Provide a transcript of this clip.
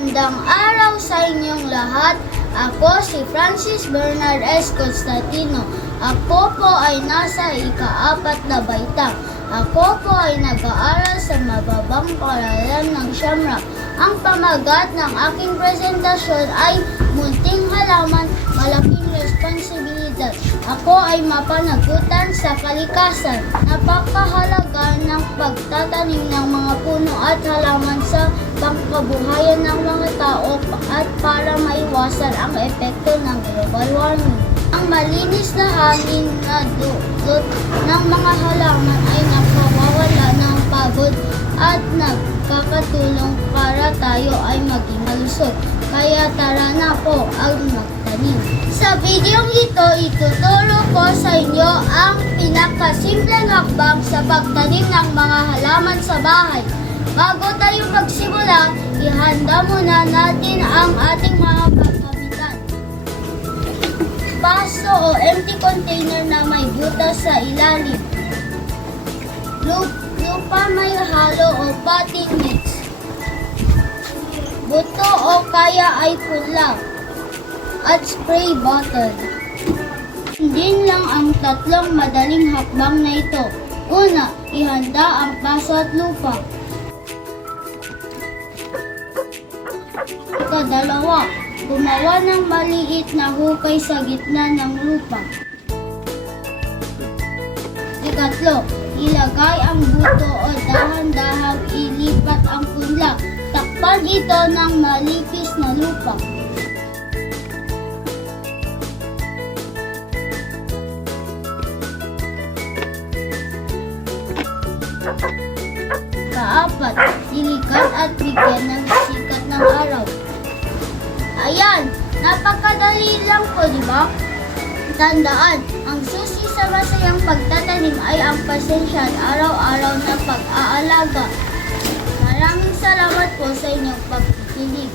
Magandang araw sa inyong lahat. Ako si Francis Bernard S. Constantino. Ako po ay nasa ika-4 na baitang. Ako po ay nag-aaral sa mababang paaralan ng Shamrock. Ang pamagat ng aking presentasyon ay munting halaman, malaking responsibilidad. Ako ay mapanagutan sa kalikasan. Napakahalaga ng pagtatanim ng mga puno at halaman sa pangkabuhayan ng mga tao at para maiwasan ang epekto ng global warming. Ang malinis na hangin na dulot ng mga halaman ay nakawawala ng pagod at nagkakatulong para tayo ay maging malusog. Kaya tara na po ang magtanim. Sa videong ito, ituturo ko sa inyo ang pinakasimpleng hakbang sa pagtanim ng mga halaman sa bahay. Bago tayo magsimula, ihanda muna natin ang ating mga pagkamitan. Paso o empty container na may butas sa ilalim. Lupa may halo o potting mix. Buto o kaya ay punla. At spray bottle. Sundin lang ang tatlong madaling hakbang na ito. Una, ihanda ang paso at lupa. Ikadalawa, gumawa ng maliit na hukay sa gitna ng lupa. Ikatlo, ilagay ang buto o dahan-dahang ilipat ang punla. Takpan ito ng malipis na lupa. Kaapat, diligan at bigyan ng sikat ng araw. Ayan, napakadali lang po, di ba? Tandaan, ang susi sa masayang pagtatanim ay ang pasensya at araw-araw na pag-aalaga. Maraming salamat po sa inyong pagkikinig.